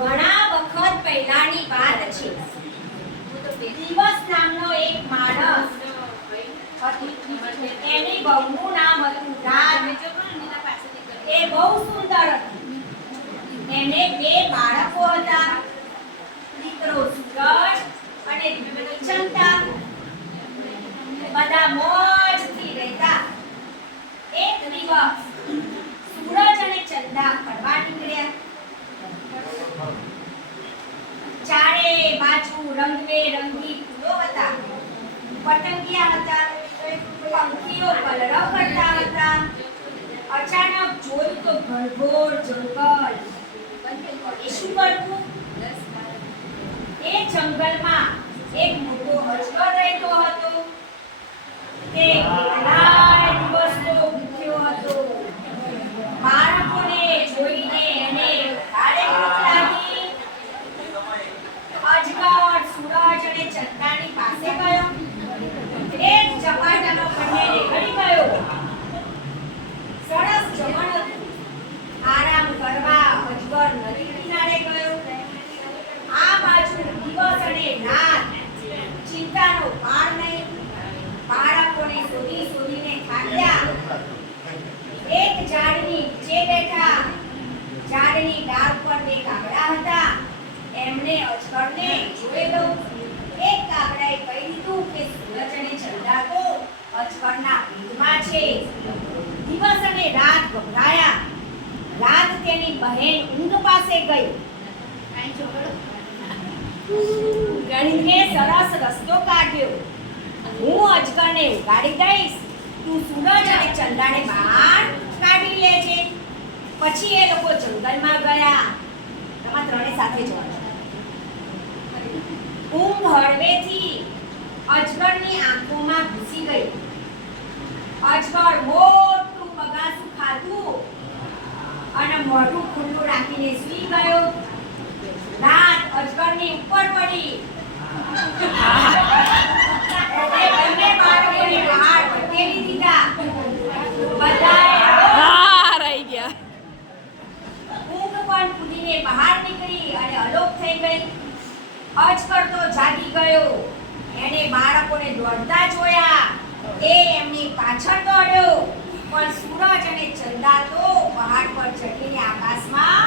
ઘણા વખત પહેલાની વાત છે. દિવસ નામનો એક માણસ હતો. એની બહુનું નામ હતું રાત. એ બહુ સુંદર હતી. એને બે બાળકો હતા, દીકરો સૂરજ અને દીકરી ચંદા. બધા મોજથી રહેતા. એક દિવસ સૂરજ અને ચંદા ફરવા નીકળ્યા. ચારે બાજુ રંગબેરંગી ફૂલો હતા, પતંગિયા હતા, પંખીઓ કલરવ કરતા હતા. અચાનક જોયું તો ઘનઘોર જંગલ. એ શું કરવું? એ જંગલમાં એક મોટો અજગર રહેતો હતો. તે કેટલાય દિવસનો ભૂખ્યો હતો. બાળકોને જોઈને એને ભારે ભૂખ લાગી. અજગર સૂરજ અને ચંદાની પાસે ગયો. એક ઝપાટાનો બંનેને ગળી ગયો. સરસ જમણ હતું. આરામ કરવા અજગર નદી કિનારે ગયો. આ બાજુ દિવસ અને રાત ચિંતાનો પાર નહીં. બાળકોને શોધી શોધીને થાક્યા. એક ઝાડની નીચે બેઠા. ઝાડની ડાળ પર બે કાગડા હતા. એમણે અજગરને જોયેલો. એક કાગડાએ કહી દીધું કે સૂરજ અને ચંદા તો અજગરના પેટમાં છે. દિવસ અને રાત ગભરાયા. રાત તેની બહેન ઊંઘ પાસે ગઈ. ઊંઘે સરસ રસ્તો કાઢ્યો. હું અજગરને ઉગાડી દઈશ, તું સૂરજ અને ચંદાને બહાર કાઢી લેજે. પછી એ લોકો જંગલમાં ગયા. તમારે ત્રણે સાથે જવાનું. ઊંઘ હળવેથી અજગરની આંખોમાં ઘૂસી ગઈ. અજગર મોટું બગાસું ખાધું અને મોઢું ખુલ્લું રાખીને સૂઈ ગયો. રાત અજગરની ઉપર પડી. બંને બાળકોને બહાર ધકેલી દીધા. બધાએ રહી ગયા. ઊંઘ પણ કૂદીને બહાર નીકળી અને અલોપ થઈ ગઈ. અજગર તો જાગી ગયો. એને બાળકોને દોડતા જોયા. એ એમની પાછળ દોડ્યો. પણ સૂરજ અને ચંદા તો પહાડ પર ચઢીને આકાશમાં